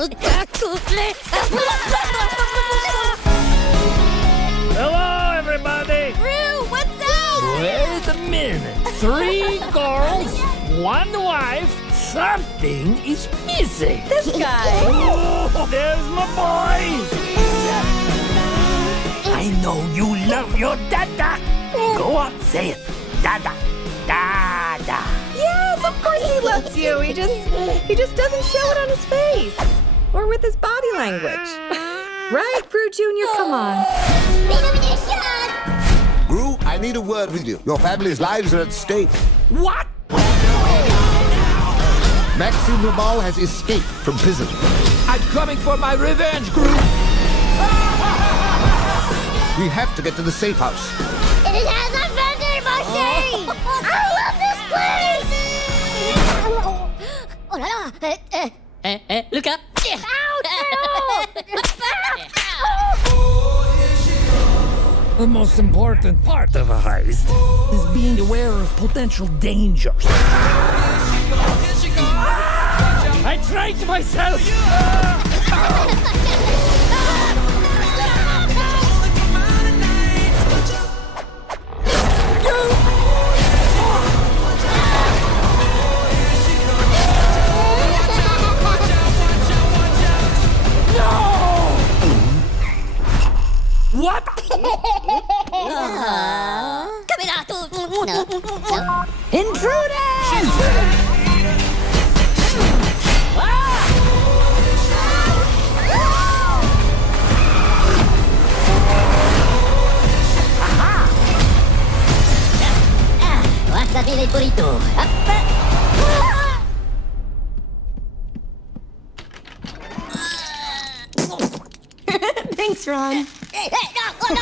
Hello, everybody. Rue, what's up? Wait a minute. 3 girls, 1 wife. Something is missing. This guy. Oh, there's my boys. I know you love your dada. Go on, say it. Dada. Dada. Yes, of course he loves you. He just doesn't show it on his face. Or with his body language. Right, Rue Jr., come on. Gru, I need a word with you. Your family's lives are at stake. What? Maxime Ramal has escaped from prison. I'm coming for my revenge, Gru. We have to get to the safe house. It has a vending machine! I love this place! Oh la la! Look up! The most important part of a heist is being aware of potential dangers. I trained myself! What? Intruders! Guardate il burrito. Thanks, Ron. Hey, no, oh no!